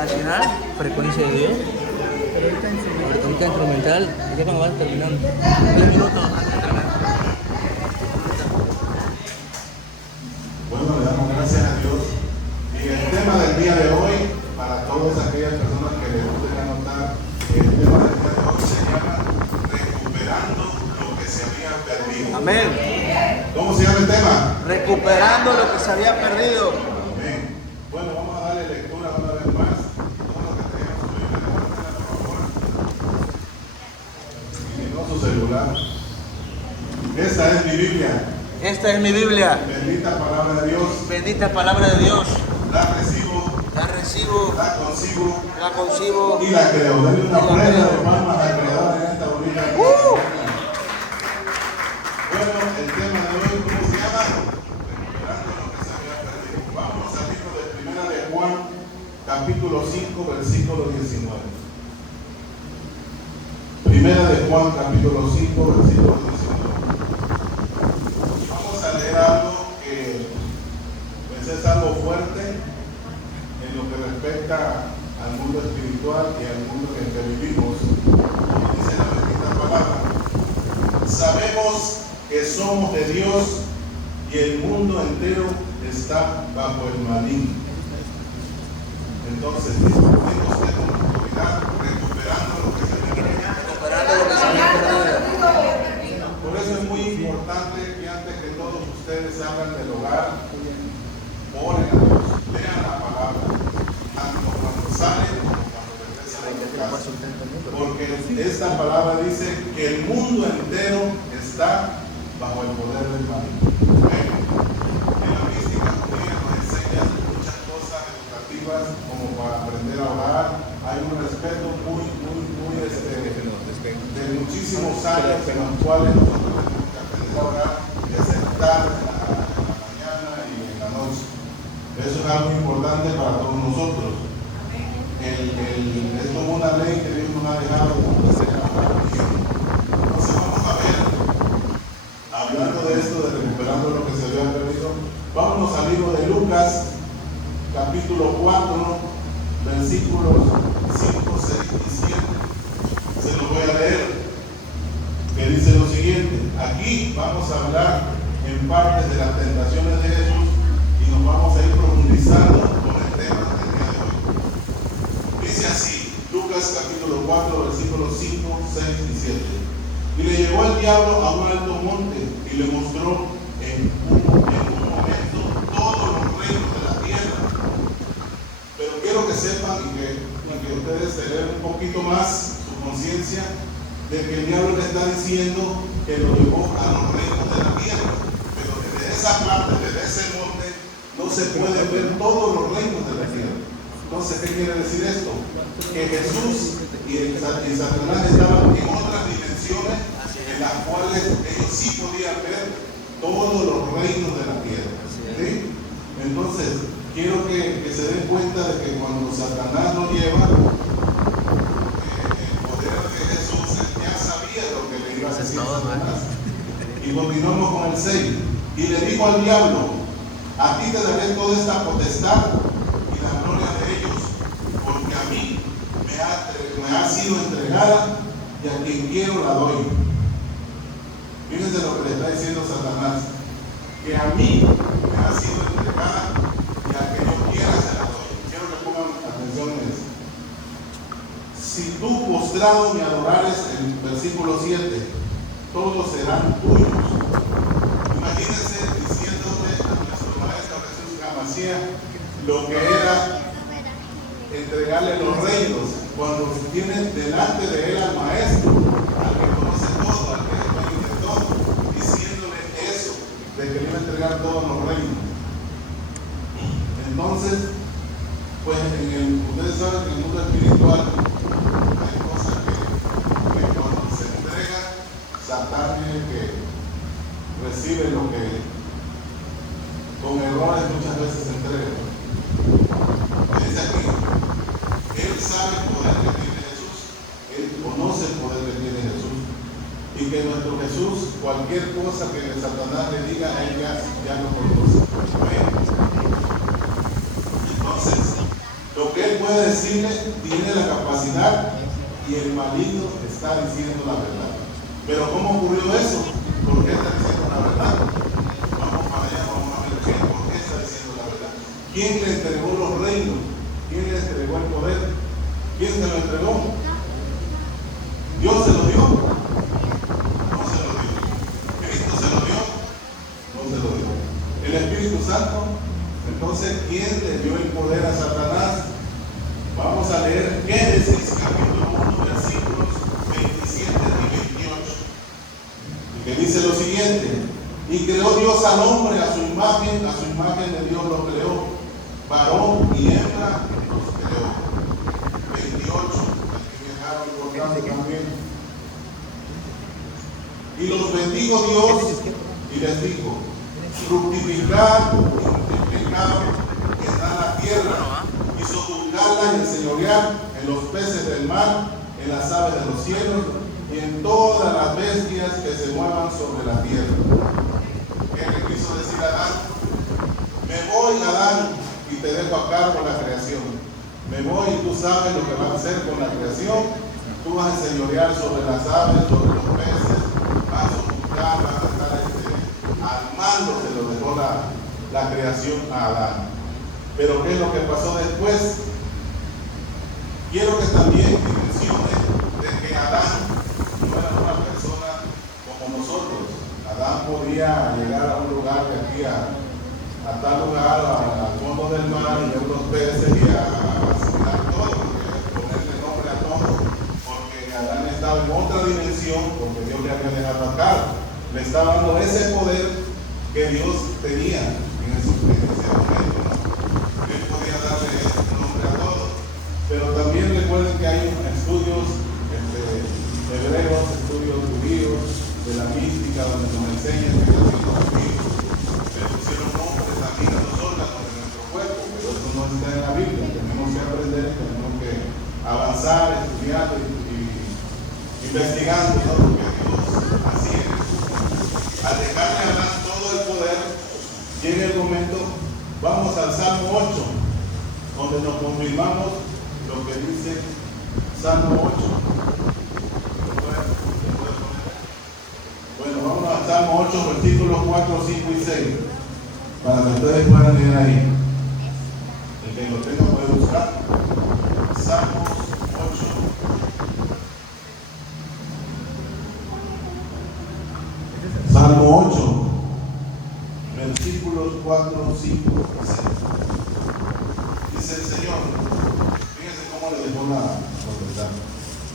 al final, frecuencia de Dios. Ahorita instrumental, ya cuando vas terminando. 10 minutos antes de terminar. Bueno, le damos gracias a Dios. Y el tema del día de hoy, para todas aquellas personas que les gusten anotar, el tema del día de hoy se llama Recuperando lo que se había perdido. Amén. ¿Cómo se llama el tema? Recuperando lo que se había perdido. Amén. Bueno, vamos a darle lectura una vez más. Todo lo que tenemos su Biblia, levántela, por favor. Y no su celular. Esta es mi Biblia. Esta es mi Biblia. Bendita palabra de Dios. Bendita palabra de Dios. La recibo, La recibo, la concibo la concibo y la creo. Denle una y la ofrenda creo. de palmas al creador en esta bonita. Bueno, el tema de hoy, ¿cómo se llama? Recuperando lo que se había perdido. Vamos al libro de Primera de Juan, capítulo 5, versículo 19. Primera de Juan, capítulo 5, versículo 19. Vamos a leer algo que pues, es algo fuerte en lo que respecta al mundo espiritual y al mundo en el que vivimos. Dice la bendita palabra: sabemos que somos de Dios y el mundo entero está bajo el maligno. Entonces, tenemos que continuar recuperando lo que se había perdido. Recuperando lo que se había perdido. Por eso es muy importante que antes que todos ustedes salgan del hogar, oren a Dios, lean la palabra, tanto cuando salen como cuando regresan a su casa. Porque esta palabra dice que el mundo entero está bajo el poder del maligno. En la mística judía nos enseñan muchas cosas educativas como para aprender a orar. Hay un respeto muy de muchísimos años en los cuales nosotros tenemos que aprender a orar y aceptar en la mañana y en la noche. Eso es algo importante para todos nosotros. Es como una ley que Dios nos ha dejado hacer. Entonces vamos a ver, hablando de esto, de recuperando lo que se había perdido, vámonos al libro de Lucas, capítulo 4, versículos 5, 6 y 7. Se los voy a leer, que dice lo siguiente. Aquí vamos a hablar en partes de las tentaciones de Jesús y nos vamos a ir profundizando con el tema del día de hoy. Dice así, Lucas capítulo 4, versículos 5, 6 y 7. Y le llevó el diablo a un alto monte y le mostró en un momento todos los reinos de la tierra. Pero quiero que sepan y que ustedes se den un poquito más conciencia de que el diablo le está diciendo que lo llevó a los reinos de la tierra, pero desde esa parte, desde ese monte, no se puede ver todos los reinos de la tierra. Entonces, ¿qué quiere decir esto? Que Jesús y Satanás estaban en otras dimensiones en las cuales ellos sí podían ver todos los reinos de la tierra. ¿Sí? Entonces, quiero que se den cuenta de que cuando Satanás lo lleva, y continuamos con el 6. Y le dijo al diablo: a ti te daré toda esta potestad y la gloria de ellos, porque a mí me ha sido entregada y a quien quiero la doy. Fíjense lo que le está diciendo Satanás: que a mí me ha sido entregada y a quien yo quiera se la doy. Quiero que pongan atención en eso. Si tú postrado me adorares, el versículo 7, todos serán tuyos. Imagínense diciéndole a nuestro maestro Jesús Gamasía lo que era entregarle los reinos cuando tiene delante de él al maestro, al que conoce todo, al que es dueño de todo, diciéndole eso, de que le iba a entregar todos los reinos. Entonces, pues ustedes saben que en el mundo espiritual hay cosas que cuando se entrega, Satán es el que recibe lo que con errores muchas veces se entrega. Dice aquí, él sabe el poder que tiene Jesús, él conoce el poder que tiene Jesús, y que nuestro Jesús, cualquier cosa que Satanás le diga, él ya lo conoce. Entonces, lo que él puede puede decirle, tiene la capacidad y el maligno está diciendo la verdad. Pero ¿cómo ocurrió eso? ¿Por qué está diciendo la verdad? Vamos para allá, vamos a ver por qué está diciendo la verdad. ¿Quién le entregó los reinos? ¿Quién le entregó el poder? ¿Quién se lo entregó? ¿Dios se lo dio? No se lo dio. ¿Cristo se lo dio? No se lo dio. ¿El Espíritu Santo? Entonces, ¿quién le dio el poder a Satanás? Vamos a leer Génesis capítulo 1, versículos 27 y 28. Y que dice lo siguiente: y creó Dios al hombre a su imagen de Dios lo creó, varón y hembra los creó. 28, aquí me dejaron importante también. Y los bendijo Dios y les dijo: fructificad y multiplicad, llenad la tierra y sojuzgadla y enseñoread en los peces del mar, en las aves de los cielos y en todas las bestias que se muevan sobre la tierra. ¿Qué le quiso decir a Adán? Me voy, Adán, y te dejo a cargo la creación. Me voy y tú sabes lo que vas a hacer con la creación. Tú vas a enseñorear sobre las aves, sobre los peces, vas a sojuzgar, vas a estar al mando. Se lo dejó la creación a Adán. Pero ¿qué es lo que pasó después? Quiero que también dimensione de que Adán no era una persona como nosotros. Adán podía llegar a un lugar de aquí a tal lugar, al fondo del mar, y ver los peces y a asimilar todo, ponerle nombre a todo, porque Adán estaba en otra dimensión, porque Dios le había dejado acá. Le estaba dando ese poder que Dios tenía en ese momento, ¿no? Él podía darle nombre a todo. Pero también recuerden que hay estudios hebreos, estudios judíos, de la mística, donde nos enseñan que Dios le pusieron nombres también a los órganos de nuestro cuerpo, pero eso no está en la Biblia. Tenemos que aprender, tenemos que avanzar, estudiando y investigando, ¿no? Porque Dios así es. Al dejarle a Adán todo el poder, llega el momento, vamos al Salmo 8, donde nos confirmamos lo que dice Salmo 8. Bueno, vamos al Salmo 8, versículos 4, 5 y 6, para que ustedes puedan leer ahí. El que lo tenga puede buscar. Salmos 8. Salmo 8, versículos 4, 5 y 6. Dice el Señor, fíjense cómo le dejó la potestad.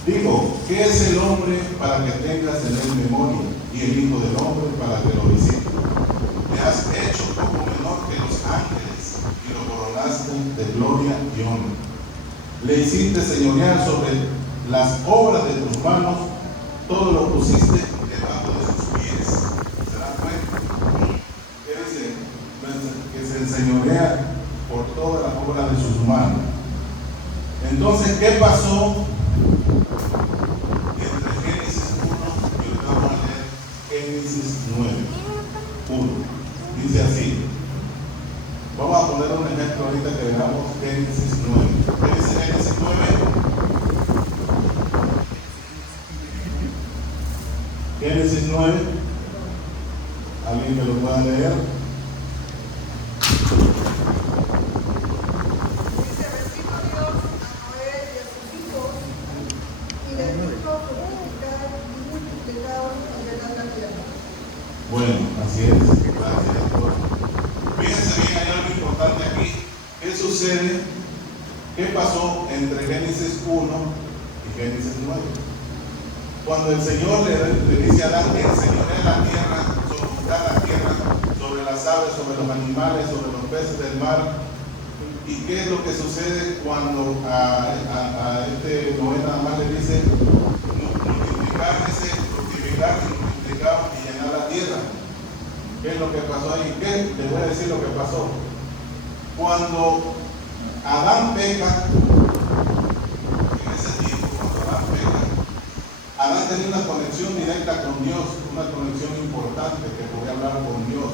Digo, ¿qué es el hombre para que tengas en él memoria? Y el hijo del hombre para que lo visites. Me has hecho poco menor que los ángeles y lo coronaste de gloria y honra. Le hiciste señorear sobre las obras de tus manos, todo lo pusiste debajo de sus pies. ¿Se dan cuenta? ¿Qué dice? Que se enseñorea por todas las obras de sus manos. Entonces, ¿qué pasó entre Génesis 1 y lo que vamos a leer? Génesis 9, 1. Dice así. Vamos a poner un ejemplo ahorita que veamos Génesis 9. ¿Qué dice Génesis 9? Génesis 9. ¿Alguien que lo pueda leer? Bueno, así es. Gracias. Fíjense bien, hay algo importante aquí. ¿Qué sucede? ¿Qué pasó entre Génesis 1 y Génesis 9? Cuando el Señor le dice a Adán que enseñorea la tierra, sojuzgar la tierra, sobre las aves, sobre los animales, sobre los peces del mar. ¿Y qué es lo que sucede cuando a este Noé nada más le dice fructificar y llenar la tierra? ¿Qué es lo que pasó ahí? ¿Qué? Les voy a decir lo que pasó. Cuando Adán peca, en ese tiempo, cuando Adán peca, Adán tenía una conexión directa con Dios, una conexión importante que podía hablar con Dios.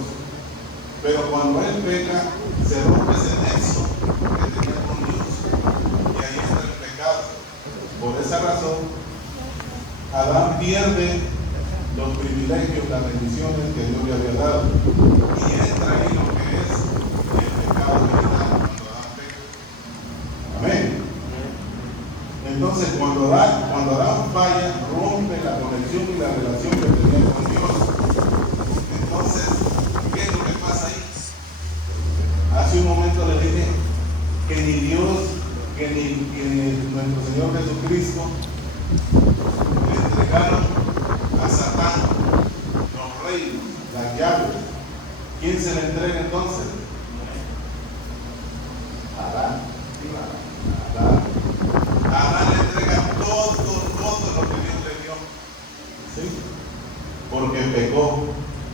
Pero cuando él peca, se rompe ese nexo que tenía con Dios. Y esa razón, Adán pierde los privilegios, las bendiciones que Dios le había dado. Y entra ahí lo que es el pecado original cuando Adán peca. Amén. Entonces, cuando Adán falla, rompe la conexión y la relación que tenía con Dios. Entonces, ¿qué es lo que pasa ahí? Hace un momento le dije que ni Dios, que ni nuestro Señor Jesucristo le entregaron a Satán los reinos, las llaves. ¿Quién se le entrega entonces? Adán. Adán le entrega todo lo que Dios le dio. ¿Sí? Porque pecó.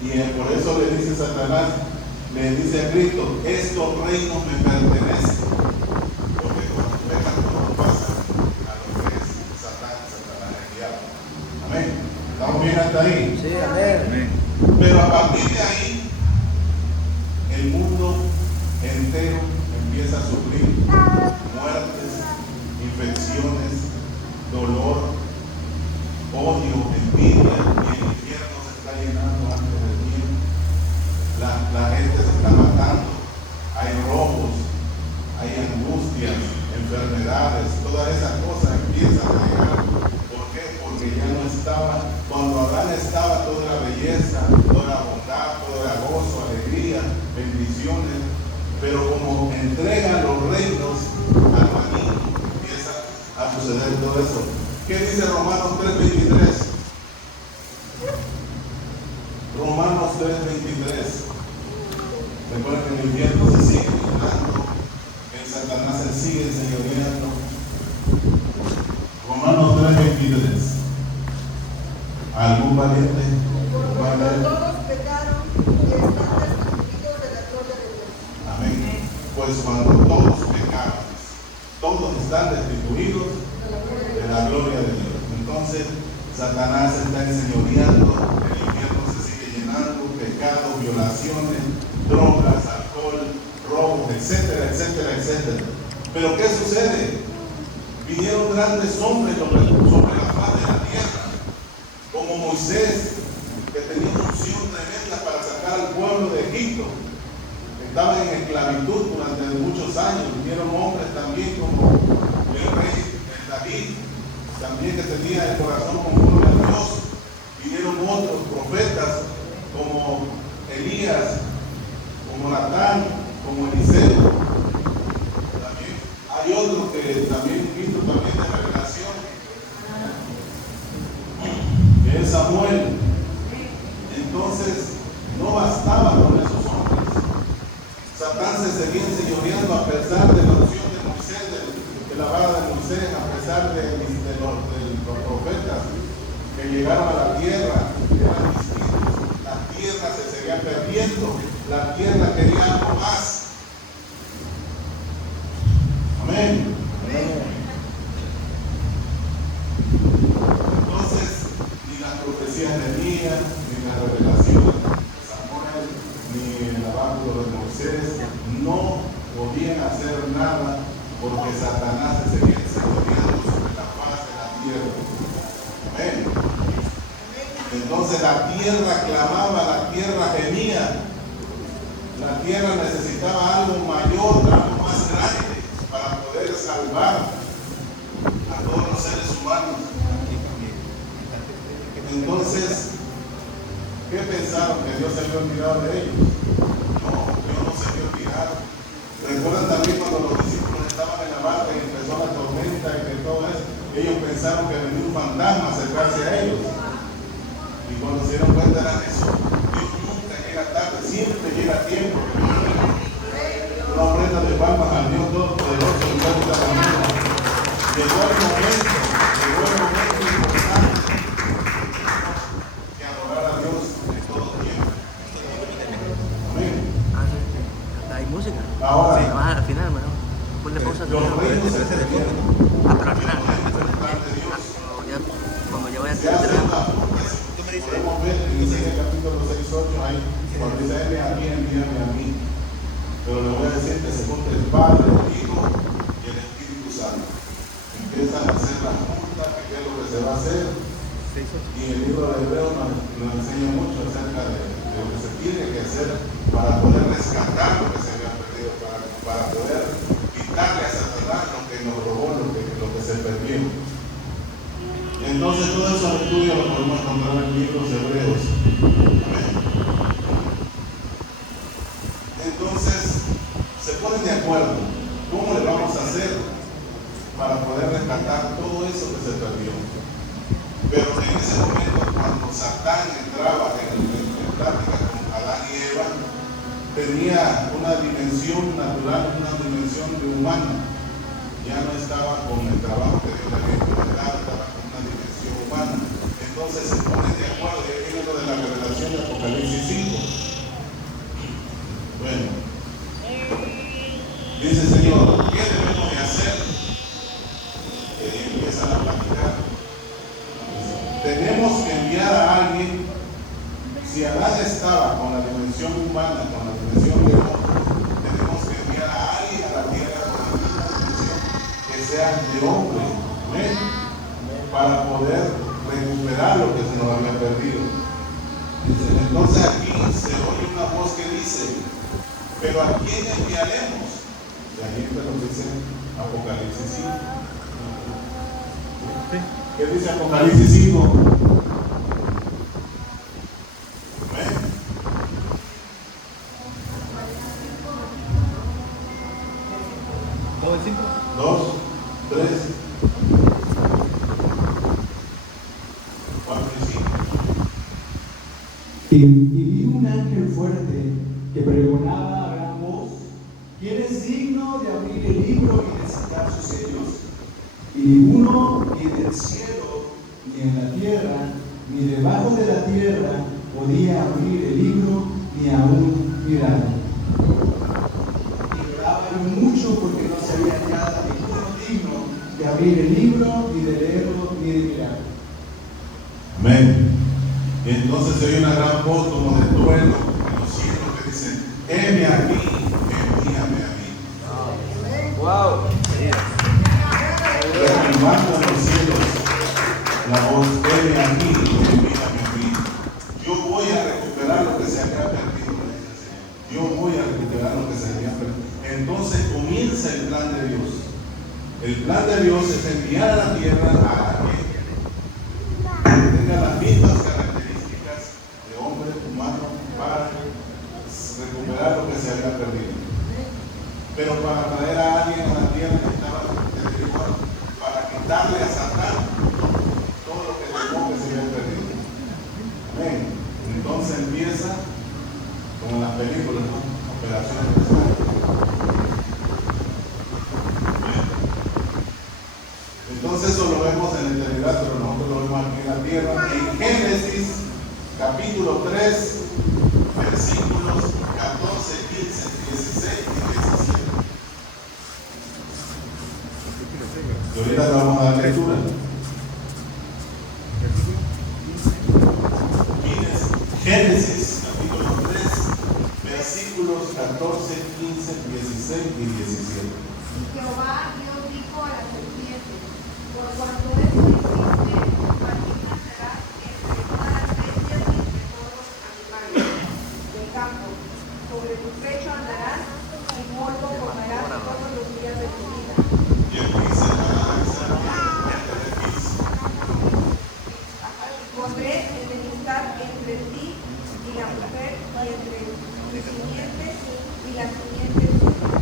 Y por eso le dice Satanás, le dice a Cristo, estos reinos me pertenecen. Porque cuando pecas todo pasa a lo que es Satanás el diablo. Amén. ¿Estamos bien hasta ahí? Sí, amén. Pero a partir de ahí, el mundo entero empieza a sufrir muertes, infecciones, dolor, odio, envidia, y el infierno se está llenando antes del tiempo. La gente se está matando, hay robos, hay angustias, enfermedades, todas esas cosas empiezan a llegar. ¿Por qué? Porque ya no estaba, cuando Adán estaba, toda la belleza, toda la bondad, todo el gozo, alegría, bendiciones, pero como entregan los reinos al maligno, empieza a suceder todo eso. ¿Qué dice Romanos 3:23? Romanos 3:23. Recuerden que el infierno se sigue llenando, el Satanás se sigue enseñoreando. Romanos 3:23. ¿Algún valiente? Porque todos pecaron y están destituidos de la gloria de Dios. Amén. Pues cuando todos pecamos, todos están destituidos de la gloria de Dios. Entonces, Satanás está enseñoreando, el infierno se sigue llenando, pecados, violaciones, drogas, alcohol, robos, etcétera, etcétera, etcétera. Pero ¿qué sucede? Vinieron grandes hombres sobre la faz de la tierra, como Moisés, que tenía una unción tremenda para sacar al pueblo de Egipto. Estaban en esclavitud durante muchos años. Vinieron hombres también como el rey David, también que tenía el corazón conforme a Dios. Vinieron otros profetas como Elías, como Natán, como Eliseo. También hay otros que también visto también de revelación, que es Samuel. Entonces no bastaba con esos hombres. Satán se seguía enseñoreando a pesar de la unción de Moisés, de la vara de Moisés, a pesar de los profetas que llegaron a la tierra, eran distintos. La tierra se seguía perdiendo, la tierra quería algo más. Amén. Entonces, ni las profecías de Elías, ni las revelaciones de Samuel, ni el báculo de Moisés no podían hacer nada porque Satanás se seguía enseñoreando sobre la faz de la tierra. Amén. Entonces la tierra clamaba, la tierra gemía, la tierra necesitaba algo mayor, algo más grande para poder salvar a todos los seres humanos. Entonces, ¿qué pensaron? ¿Que Dios se había olvidado de ellos? No, Dios no se había olvidado. ¿Recuerdan también cuando los discípulos estaban en la barca y empezó la tormenta y que todo eso? Ellos pensaron que venía un fantasma a acercarse a ellos. Y cuando se dieron cuenta era eso. Dios nunca llega tarde, siempre llega a tiempo. Una ofrenda de palmas al Dios Todopoderoso en esta mañana. Llegó el momento importante que adorar a Dios en todo tiempo. Amén. Hay música. Ahora, Sí, más al final, hermano. Ponle pausa. los reinos se perdieron. Pero al final. Cuando ya vaya a Se hacer hace una apunta, podemos ver en Isaías capítulo 6:8 ahí, cuando dice envíame a mí. Pero le voy a decir que se junta el Padre, el Hijo y el Espíritu Santo. Empiezan a hacer las juntas los hebreos. Amén. Entonces, se ponen de acuerdo. ¿Cómo le vamos a hacer para poder rescatar todo eso que se perdió? Pero en ese momento, cuando Satán entraba en plática con Adán y Eva, tenía una dimensión natural, una dimensión humana. Ya no estaba con el trabajo que Dios le había encomendado, estaba con una dimensión humana. Entonces se ponen de acuerdo, y ahí viene lo de la revelación de Apocalipsis 5. Bueno, dice el Señor, ¿qué debemos de hacer? Y empiezan a platicar. Tenemos que enviar a alguien. Si Adán estaba con la dimensión humana, con la dimensión de hombre, tenemos que enviar a alguien a la tierra con la misma dimensión que sea de hombre, ¿ven? Para poder recuperar lo que se nos había perdido. Entonces aquí se oye una voz que dice, pero ¿a quién enviaremos? Y ahí te lo dice Apocalipsis 5. ¿Qué dice Apocalipsis 5? ¿Todo el 5? 2, 3, 4 y 5. Y vi un ángel fuerte que pregonaba a gran voz: ¿quién es digno de abrir el libro y desatar sus sellos? Y ninguno, ni del cielo, ni en la tierra, ni debajo de la tierra, podía abrir el libro, ni aún mirarlo. Y lloraban mucho porque no se había hallado ninguno digno de abrir el libro, ni de leerlo, ni de mirarlo. Amén. Y entonces se oye una gran voz como de trueno en los cielos que dicen, heme aquí, envíame a mí. ¡Wow! Retumbando en los cielos la voz, heme aquí, envíame a mí. Yo voy a recuperar lo que se había perdido. Yo voy a recuperar lo que se había perdido. Entonces comienza el plan de Dios. El plan de Dios es enviar a la tierra a alguien que tenga las mismas características de hombre humano para recuperar lo que se había perdido. Pero para traer a alguien a la tierra necesitaba para quitarle a Satán todo lo que dejó que se había perdido. Amén. Entonces empieza como en las películas, ¿no? Operaciones especiales. Entonces eso lo vemos en la eternidad, pero nosotros lo vemos aquí en la tierra. En Génesis capítulo 3, versículos 14, 15, 16 y 17. Y ahorita le vamos a dar lectura. Génesis capítulo 3, versículos 14, 15, 16 y 17. Y Jehová Dios dijo a la serpiente: por cuanto esto hiciste, maligna serás entre todas las bestias y entre todos los animales del campo. Sobre tu pecho andarás y polvo comerás todos los días de tu vida. Y el 15 para analizar el 15. Pondré enemistad entre ti y la mujer, y entre tu simiente y la simiente suya.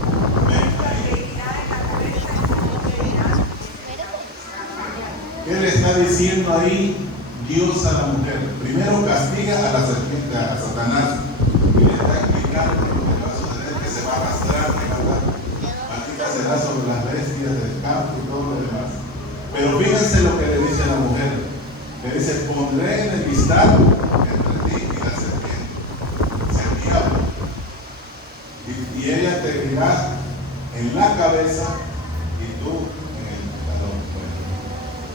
Esta te herirá en la cabeza y tú te herirás en la cabeza. ¿Qué le está diciendo ahí Dios a la mujer? Primero castiga a la serpiente, a Satanás, y le está explicando lo que va a suceder, que se va a arrastrar, que va a dar maldita será sobre las bestias del campo y todo lo demás. Pero fíjense lo que le dice a la mujer. Le dice, pondré enemistad entre ti y la serpiente, el diablo, y ella te herirá en la cabeza y tú en el talón. Bueno,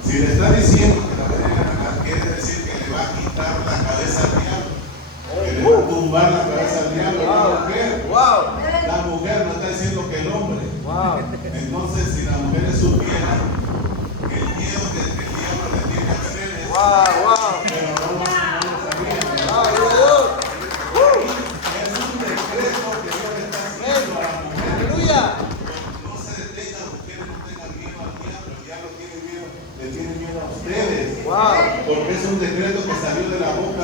si le está diciendo que la veneno, quiere decir que le va a quitar la cabeza al diablo, que le va a tumbar la cabeza al diablo. La mujer no está diciendo que el hombre. Entonces, si las mujeres supieran el miedo que el diablo le tiene a ustedes, pero no lo sabían. Es un decreto que Dios le está haciendo a la mujer. No se detengan, ustedes no tengan miedo al diablo. El diablo tiene miedo, le tiene miedo a ustedes. Porque es un decreto que salió de la boca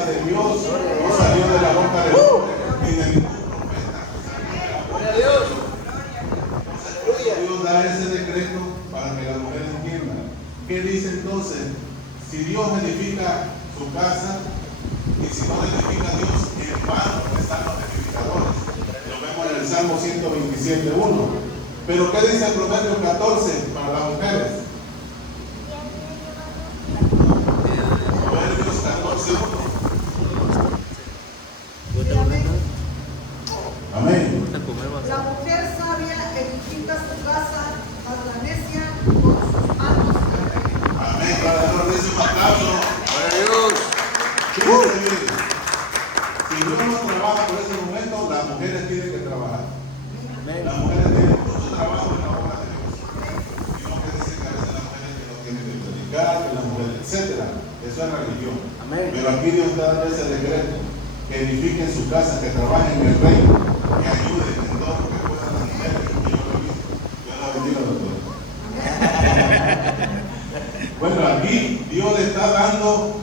da ese decreto para que la mujer entienda. ¿Qué dice entonces? Si Dios edifica su casa y si no edifica Dios, en vano están los edificadores. Lo vemos en el Salmo 127:1. Pero ¿qué dice el Proverbio 14 para las mujeres? Proverbios 14:1. Amén. La mujer sabia edifica su casa, mas la necia con sus manos la reina. Amén. Para darles un aplauso. Si Dios no trabaja por ese momento, las mujeres tienen que trabajar. Las mujeres tienen mucho trabajo en la obra de Dios. Y no que dicen que a veces las mujeres que no tienen que predicar, que las mujeres, etc. Eso es religión. Pero aquí Dios está dando ese decreto. Que edifiquen su casa, que trabajen en el reino, que ayuden en todo lo que puedan las mujeres. Dios la bendiga, doctor. Bueno, aquí Dios le está dando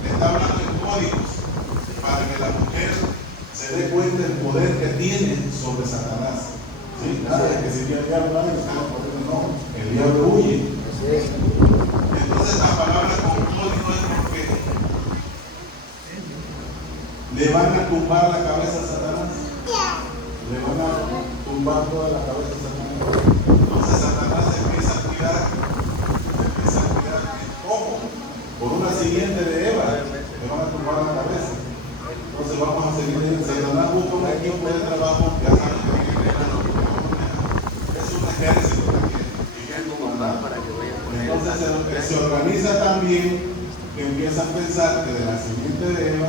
le está hablando en códigos para que la mujer se dé cuenta del poder que tiene sobre Satanás. ¿Sí? Nada de que si el diablo hay, no, el diablo huye. Entonces la palabra con código es porque le van a tumbar la cabeza a Satanás. Le van a tumbar toda la cabeza a Satanás. Entonces Satanás se empieza a cuidar ¿cómo? Por una siguiente de Eva, le van a tumbar la cabeza. Entonces vamos a seguir leyendo. Satanás busca un equipo de trabajo, ya saben que es un ejército que quiere comandar. Entonces se organiza también que empieza a pensar que de la siguiente de Eva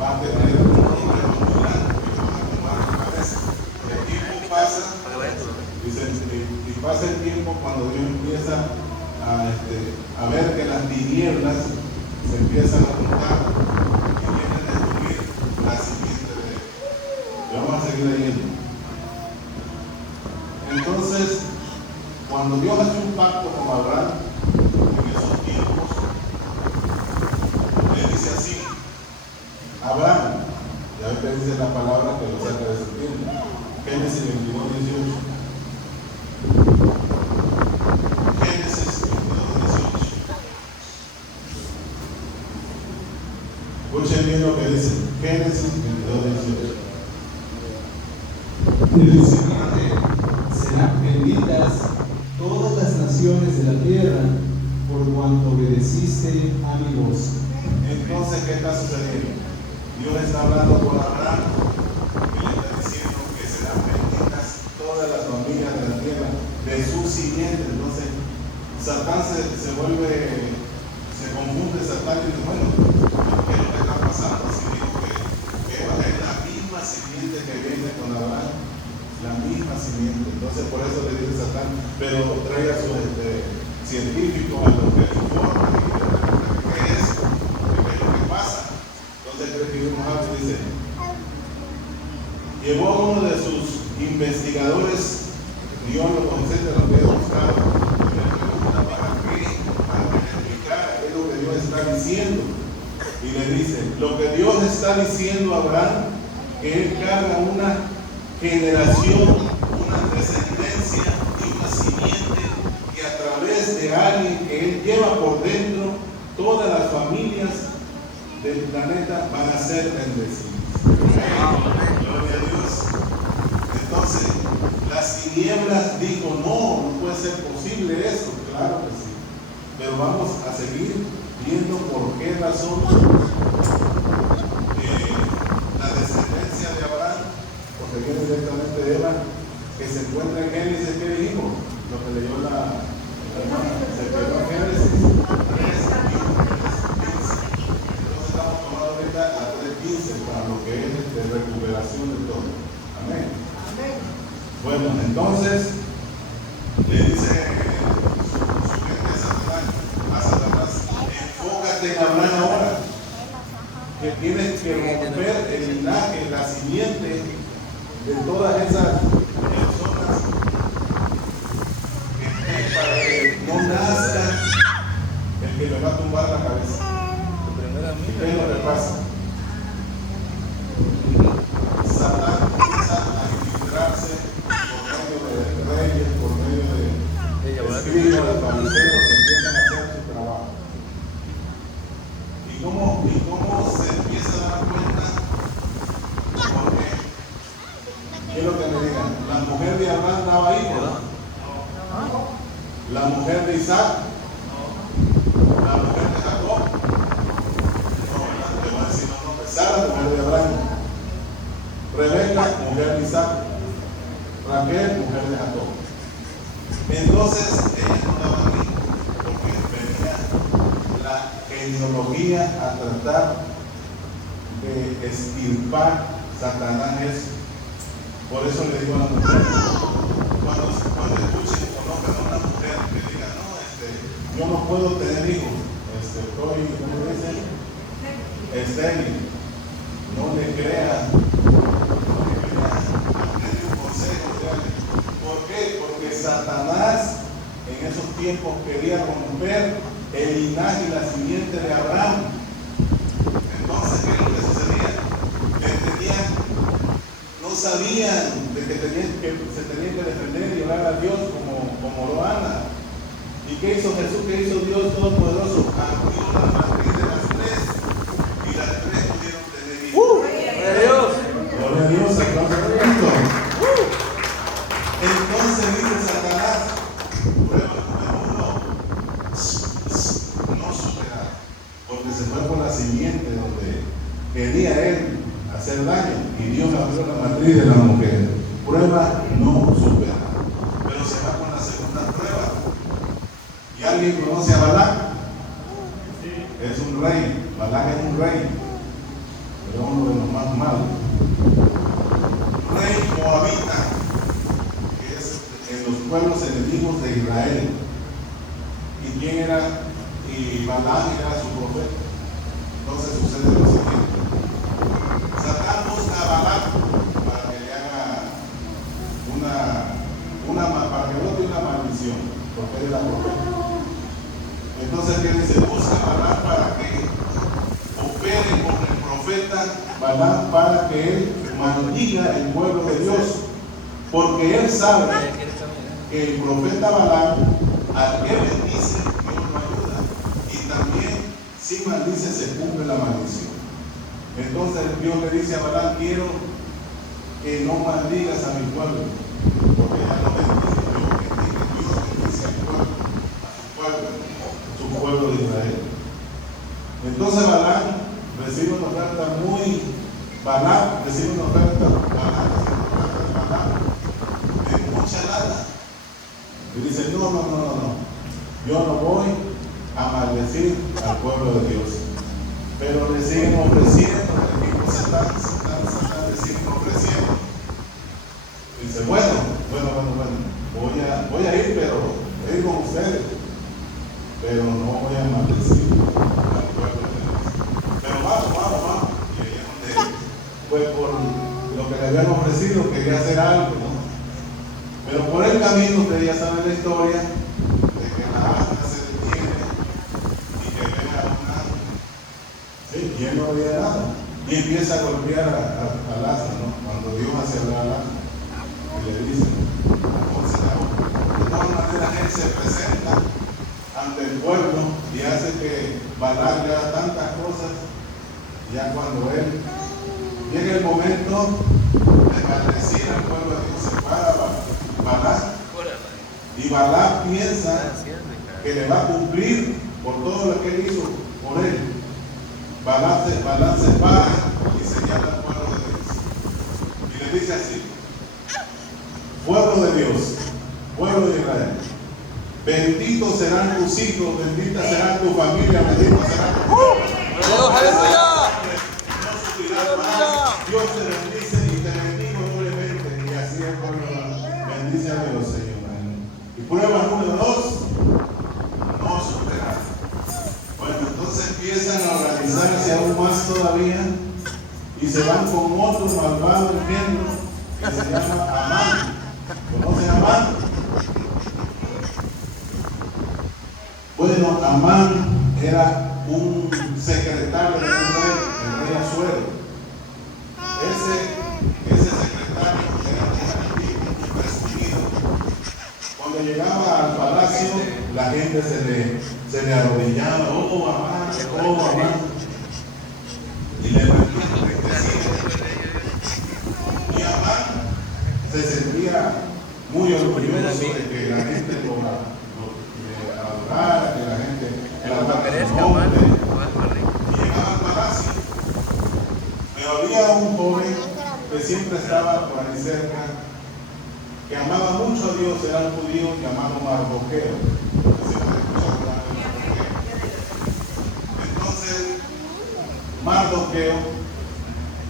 va a tener un número muy grande que le van a tumbar la cabeza. El tiempo pasa, y pasa el tiempo cuando Dios empieza a ver que las tinieblas se empiezan a juntar y vienen a destruir la siguiente de Eva. Y vamos a seguir leyendo. Entonces, cuando Dios hace un pacto con Abraham en esos tiempos, le dice así: Abraham, ya ves que dice la palabra que lo saca de su tiempo. Génesis 22:18. Génesis 22:18. Escuchen bien lo que dice. Génesis 22:18. En el siguiente serán benditas todas las naciones de la tierra por cuanto obedeciste a mi voz. Entonces, ¿qué está sucediendo? Dios está hablando con Abraham y le está diciendo que serán benditas todas las familias de la tierra de su simiente. Entonces, Satán se confunde Satán y dice: bueno, ¿qué es lo que está pasando? Si digo que va a ser la misma simiente que viene con Abraham, la misma simiente. Entonces, por eso le dice Satán, pero trae a su científico a lo que informa y le pregunta qué es lo que pasa. Entonces escribimos algo y dice: llevó a uno de sus investigadores, biólogos, etcétera, que he buscado, y le pregunta para qué, para que le explicara qué es lo que Dios está diciendo. Y le dice: lo que Dios está diciendo a Abraham, que él carga una generación, una descendencia y una simiente que a través de alguien que él lleva por dentro, todas las familias del planeta van a ser bendecidas. Gloria a Dios. Entonces, las tinieblas dijo: no puede ser posible eso. Claro que sí. Pero vamos a seguir viendo por qué razón la descendencia de Abraham, porque viene directamente de Eva, que se encuentra en Génesis. ¿Qué dijimos? Lo que leyó la hermana. Se quedó en Génesis 3:15. Entonces estamos tomando ahorita a 3:15 para lo que es de recuperación de todo. Amén. Bueno, entonces le dice su gente a Satanás: enfócate en Abraham ahora, que tienes que romper el linaje, la simiente de todas esas personas, para que no nazca el que le va a tumbar la cabeza. ¿Qué es lo que pasa? Satán comienza a infiltrarse por Quiero que me digan, ¿la mujer de Abraham daba hijos? ¿La mujer de Isaac? ¿La mujer de Jacob? No, ¿verdad? Le voy a decir los nombres. Sara, mujer de Abraham. Rebeca, mujer de Isaac. Raquel, mujer de Jacob. Entonces, ellas no daban hijos, porque venía la genealogía a tratar de extirpar Satanás eso. Por eso le digo a la mujer, cuando escuchen o conozcan a una mujer que diga, no, yo no puedo tener hijos, estoy, ¿cómo dicen? Estéril. No le crean, aprende un consejo, ¿por qué? Porque Satanás en esos tiempos quería romper el linaje y la simiente de Abraham. Entonces, ¿qué es lo que sucedía? No sabían de que se tenían que defender y orar a Dios como lo Ana. ¿Y qué hizo Jesús? ¿Qué hizo Dios Todopoderoso? Abrió la matriz de las tres y las tres pudieron tener hijos. ¡Gloria a Dios! Gloria a Dios, aplausos a Cristo. Entonces dice Satanás, prueba número 1, no superar, porque se fue por la simiente donde quería él hacer daño y Dios abrió la matriz de la mujer. Prueba no superar. Pero se va con la segunda prueba. ¿Y alguien conoce a Balac? Es un rey. Balac es un rey, pero uno de los más malos. Rey moabita, que es en los pueblos enemigos de Israel. ¿Y quién era? Y Balac era su profeta. Entonces sucede lo siguiente. Satán busca a Balac para que le haga para que bote una maldición, porque él era profeta. Entonces, ¿qué dice? Busca a Balac para que opere con el profeta Balac para que él maldiga el pueblo de Dios, porque él sabe que el profeta Balac, al que bendice, Dios lo ayuda, y también si maldice se cumple la maldición. Entonces Dios le dice a Balac, quiero que no maldigas a mi pueblo, porque ya lo bendice, Dios bendice al pueblo, a su pueblo de Israel. Entonces Balac recibe una oferta de mucha lana. Y dice, no, yo no voy a maldecir al pueblo de Dios. Pero le siguen ofreciendo, el equipo Satán, le siguen ofreciendo. Dice, bueno, voy a ir, pero voy a ir con ustedes, pero no voy a maldecir al pueblo de Dios. Pero vamos. Y ella donde fue por lo que le habían ofrecido, quería hacer algo, ¿no? Pero por el camino, ustedes ya saben la historia, de que la asna se detiene y que venga un ángel. Sí, y él no había nada. Y empieza a golpear al asno, ¿no? Cuando Dios hace hablar al asno. Y le dice, de todas maneras él se presenta ante el pueblo y hace que Balac le haga tantas cosas. Ya cuando él llega el momento de maldecir al pueblo de Dios, se para Balac. Y Balac piensa que le va a cumplir por todo lo que él hizo por él. Balac se para y señala al pueblo de Dios. Y le dice así: pueblo de Dios, pueblo de Israel, benditos serán tus hijos, bendita será tu familia, bendito será tu pueblo. No sufrirás más. Dios te bendice y te bendigo doblemente. Y así el pueblo bendice a Dios, Señor. Y prueba número 2, no superar. Bueno, entonces empiezan a organizarse aún más todavía y se van con otro malvado engendro que se llama Amán. ¿Conocen a Amán? Bueno, Amán era un secretario del rey, el rey Asuero. Ese secretario era un antiguo, presumido. Cuando llegaba al palacio, la gente se le arrodillaba, oh Amán, y le rendían riqueza. Y Amán se sentía muy orgulloso de que la gente lo adorara, que la gente adorara su nombre, y llegaba al palacio. Pero había un joven que siempre estaba por ahí cerca, que amaba mucho a Dios, era un judío llamado Mardoqueo. Entonces, Mardoqueo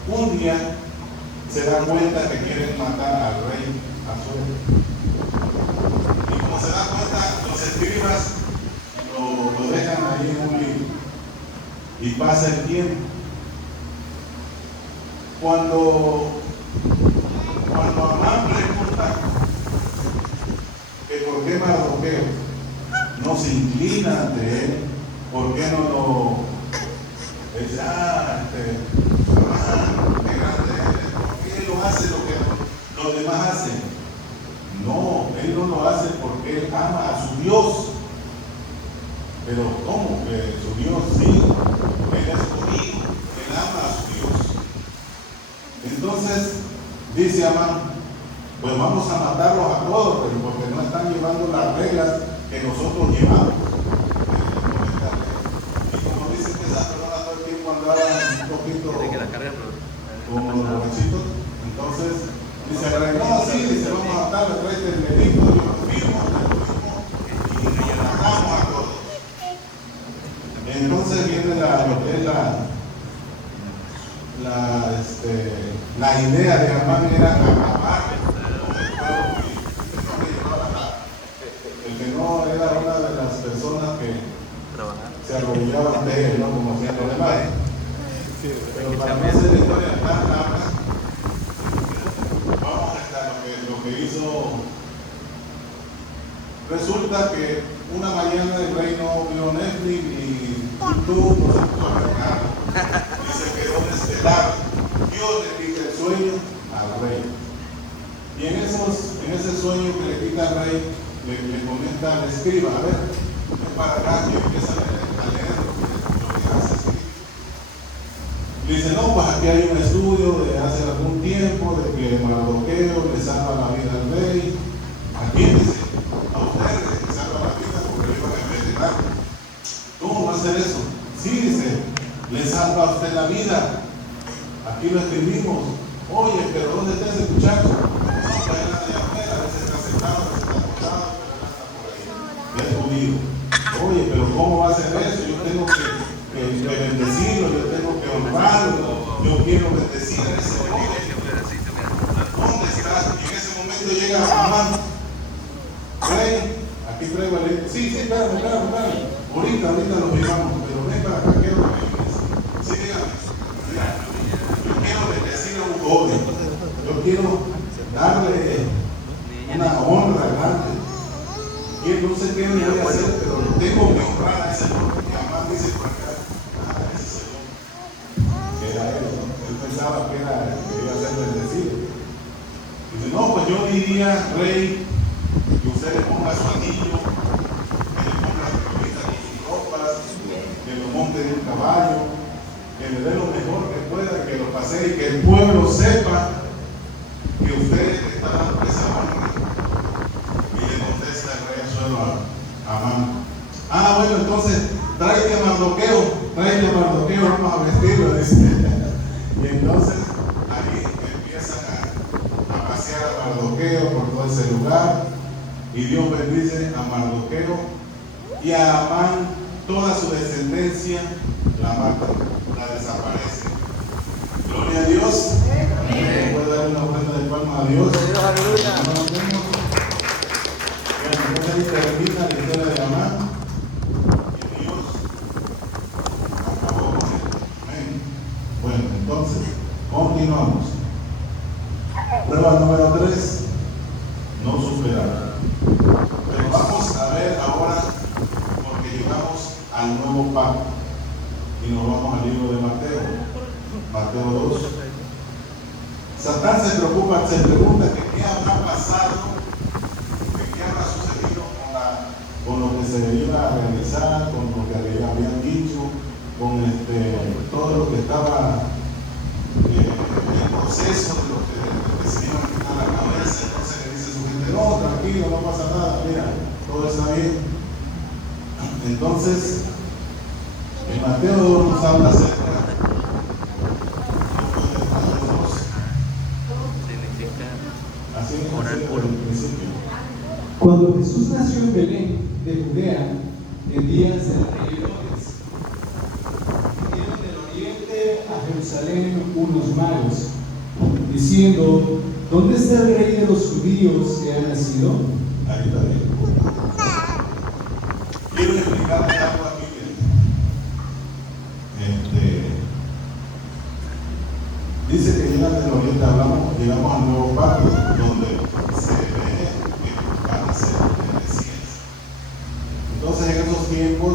un día se da cuenta que quieren matar al rey Asuero. Y como se da cuenta, los escribas lo dejan ahí en un libro. Y pasa el tiempo. Cuando Amán pregunta que por qué Mardoqueo no se inclina ante él, por qué no lo dice, Amán, qué grande eres, ¿por qué él no hace lo que los demás hacen? No, él no lo hace porque él ama a su Dios. Pero ¿cómo que su Dios? Sí, él es su hijo, él ama a su Dios. Entonces dice Amán, pues vamos a matarlos a todos, pero porque no están llevando las reglas que nosotros llevamos. Y como dice que esas personas todo el tiempo andaban un poquito como los borrachitos, entonces dice el rey, no, sí, dice, vamos a matar al rey del delito, yo lo firmo, y nos matamos a todos. Entonces viene la idea de Amán era acabar con el pueblo el que no era una de las personas que se arrodillaban ante él, ¿no? Como hacían los demás. Pero para no hacer la historia tan larga, vamos hasta lo que hizo. Resulta que una mañana el rey no vio Netflix ni YouTube, no se puso a ver nada. Y se quedó desvelado. Dios le quita el sueño al rey. Y en ese sueño que le quita al rey, le comenta al escriba, a ver, ven para acá y empieza a leer lo que hace escrito. Le dice, no, pues aquí hay un estudio de hace algún tiempo de que Mardoqueo le salva la vida al rey. ¿A quién dice? A ustedes le salva la vida porque le iban a envenenar. ¿Cómo va a hacer eso? Sí, dice, le salva a usted la vida. Aquí lo escribimos. Oye, pero ¿dónde está ese muchacho? No, pues él anda allá afuera, a veces está sentado, a veces está acostado, pero él anda por ahí. Es judío. Oye, pero ¿cómo va a hacer eso? Yo tengo que bendecirlo, yo tengo que honrarlo, yo quiero bendecir a ese hombre. ¿Dónde estás? Y en ese momento llega Amán. Rey, aquí traigo el libro. Sí, espérame. Ahorita lo miramos, pero ven para acá, quiero que me digas. Sí, dígame. Yo quiero bendecir a un joven. Yo quiero darle una honra grande. Y no sé qué me voy a hacer, pero tengo que honrar a ese hombre. Mi mamá dice por acá, ese es el hombre. Que era él, ¿no? Él pensaba que iba a ser bendecido. Dice, no, pues yo diría, rey, que usted le ponga su anillo, que le ponga su camisa con sus ropas, que lo monte en un caballo, que le dé lo mejor que pueda, que lo pasee y que el pueblo sepa que usted está dando esa honra. Y le contesta el rey Asuero a Amán. Bueno, entonces tráete a Mardoqueo, vamos a vestirlo, dice. Y entonces ahí empiezan a pasear a Mardoqueo por todo ese lugar. Y Dios bendice a Mardoqueo y a Amán, toda su descendencia la mata, la desaparece. Gloria a Dios. ¿Puede dar una ofrenda de palmas a Dios? Aleluya. Entonces ahí termina la historia de Amán y Dios acabó con él. Amén. Bueno, entonces continuamos. Prueba número 3. No superar. Pero vamos a ver ahora, porque llegamos al nuevo pacto y nos vamos al libro de Mateo 2. Satán se pregunta que qué habrá pasado, que qué habrá sucedido con lo que se iba a realizar, con lo que habían dicho, con todo lo que estaba en el proceso de lo que se iba a quitar la cabeza. tranquilo, no pasa nada, mira, todo está bien. Entonces, en Mateo 2 nos habla acerca así Orar es puro. el principio. Cuando Jesús nació en Belén de Judea, en días del rey Herodes, vinieron del oriente a Jerusalén unos magos, diciendo: ¿dónde está el rey de los judíos que ha nacido? Ahí está bien. Quiero explicarles algo aquí. Dice que llegan del oriente, llegamos al nuevo pacto, donde se ve que van a ser el Mesías. Entonces, en esos tiempos,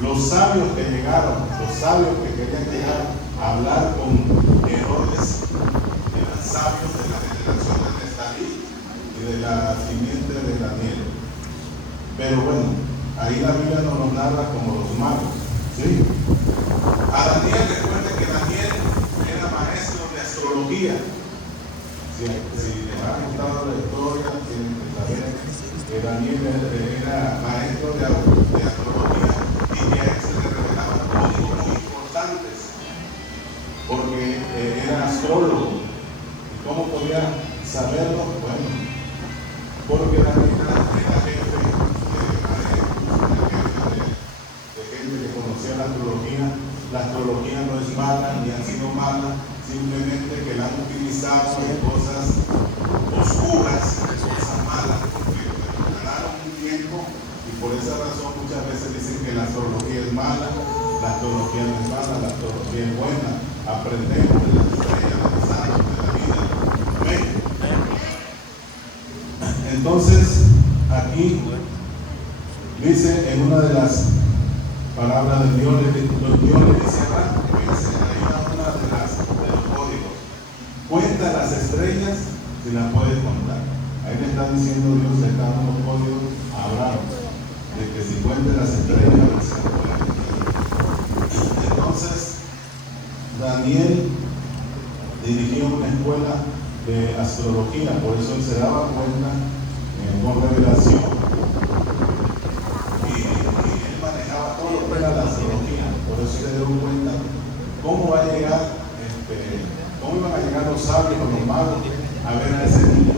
los sabios que llegaron, los sabios que querían llegar a hablar con Herodes, eran sabios de la generación de Nestalí y de la simiente de Daniel. Pero bueno, ahí la Biblia nos lo narra como los magos, ¿sí? A Daniel, recuerden que Daniel era maestro de astrología. Si les ha gustado la historia, tienen que saber que Daniel era maestro de astrología y que a él se le revelaban códigos muy importantes, porque era astrólogo. ¿Y cómo podía saberlo? Bueno, porque Daniel era jefe de gente que conocía la astrología. La astrología no es mala ni ha sido mala, simplemente que la han utilizado en cosas oscuras, en cosas malas, porque ganaron un tiempo y por esa razón muchas veces dicen que la astrología es mala. La astrología no es mala, la astrología es buena. Aprendemos de las estrellas, de los santos, de la vida. ¿Ven? Entonces, aquí dice en una de las palabras de Dios le dice a Abraham, fíjense, ahí va una de los códigos. Cuenta las estrellas si las puedes contar. Ahí le está diciendo Dios, le está dando los códigos a Abraham, de que si cuente las estrellas, a ver si las puede contar. Entonces, Daniel dirigió una escuela de astrología, por eso él se daba cuenta con revelación. Manejaba todo lo que era la astrología, por eso se dio cuenta cómo va a llegar, cómo iban a llegar los sabios o los magos a ver a ese niño.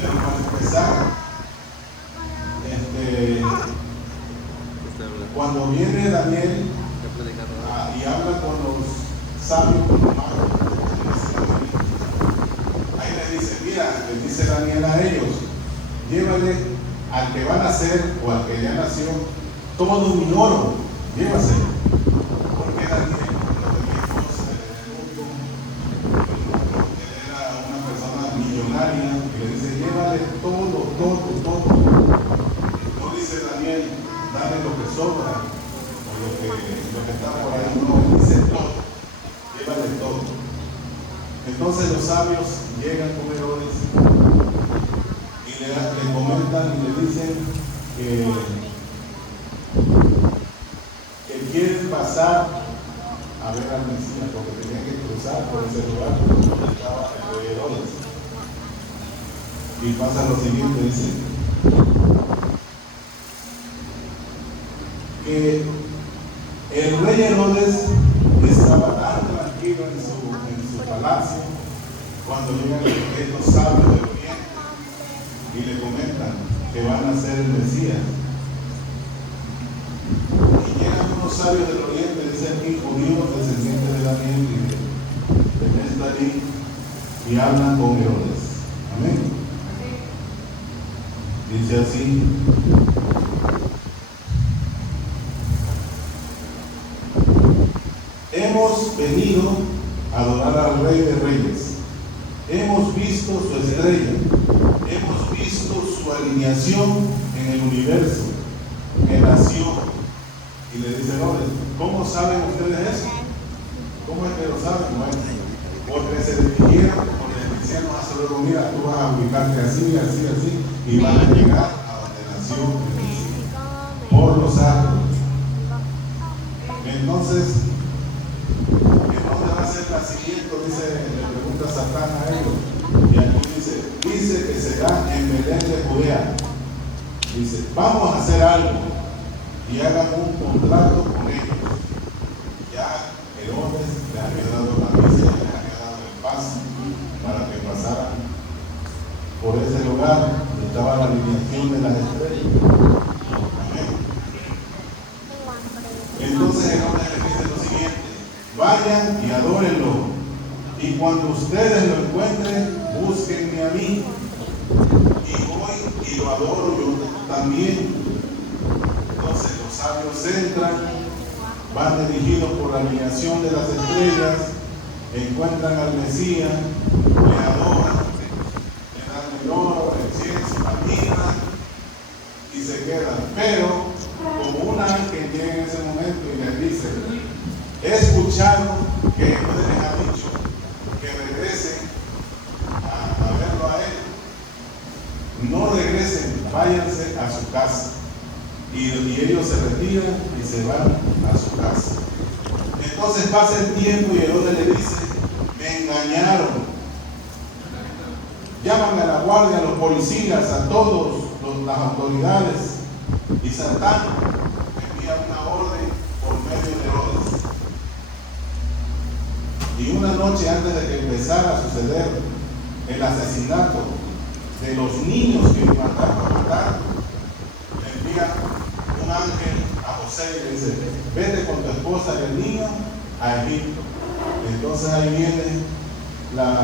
Pero para empezar, cuando viene Daniel y habla con los sabios, con los magos, ahí le dice, mira, le dice Daniel a ellos, llévale al que va a nacer o al que ya nació, todo mi oro, llévaselo. Porque Daniel, él era una persona millonaria y le dice, llévale todo. No dice Daniel, dale lo que sobra o lo que está por ahí, no, él dice todo, llévale todo. Entonces los sabios llegan con Herodes y le comentan y le dicen que quieren pasar a ver al Mesías, porque tenían que cruzar por ese lugar donde estaba el rey Herodes. Y pasa lo siguiente, dice que el rey Herodes estaba tan tranquilo en su palacio cuando llegan estos sabios del oriente y le comentan que van a ser el Mesías. Y llegan unos sabios del oriente, dicen aquí, judíos, descendientes de Daniel y de Nestalí, y hablan con Herodes. Amén. Dice así: hemos venido a adorar al Rey de Reyes. Hemos visto su estrella. Hemos visto su alineación en el universo, que nació. Y le dice Herodes, ¿cómo saben ustedes eso? ¿Cómo es que lo saben? Bueno, porque se dirigieron, porque le dijeron hasta luego, mira, tú vas a ubicarte así, y van a llegar a donde nació el Mesías, por los árboles. Entonces, ¿en dónde va a ser el nacimiento? Le pregunta Satán a ellos. Y aquí dice dice que será en Belén de Judea. Dice, vamos a hacer algo y hagan un contrato con ellos. Ya Herodes le había dado la visa, le había dado el paso para que pasaran por ese lugar donde estaba la alineación de las estrellas. Amén. Entonces Herodes le dice lo siguiente: vayan y adórenlo, y cuando ustedes lo encuentren, búsquenme a mí, y voy y lo adoro yo también. Entonces los sabios entran, van dirigidos por la alineación de las estrellas, encuentran al Mesías, le adoran, le dan el oro, el incienso, la mirra y se quedan. Pero como un ángel llega en ese momento y les dice: he escuchado que Herodes les ha dicho que regresen a verlo a él. No regresen, váyanse a su casa. Y ellos se retiran y se van a su casa. Entonces pasa el tiempo y Herodes le dice: me engañaron. Llaman a la guardia, a los policías, a todos las autoridades, y Satán envía una orden por medio de Herodes. Y una noche antes de que empezara a suceder el asesinato de los niños que mandaron a matar, le envía un ángel a José y le dice: vete con tu esposa y el niño a Egipto. Entonces ahí viene la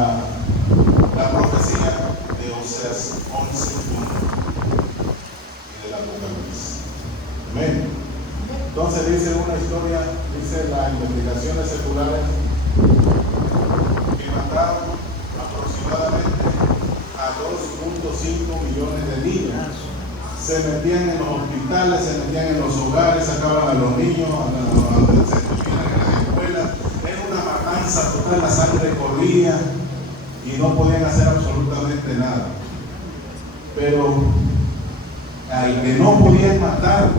profecía de Oseas 11:1 y del Apocalipsis. Amén. Entonces dice una historia, dice las investigaciones seculares, que mataron aproximadamente a 2.5 millones de niños. Se metían en los hospitales, se metían en los hogares, sacaban a los niños, se metían en las escuelas. Era una matanza total, la sangre corría y no podían hacer absolutamente nada. Pero al que no podían matar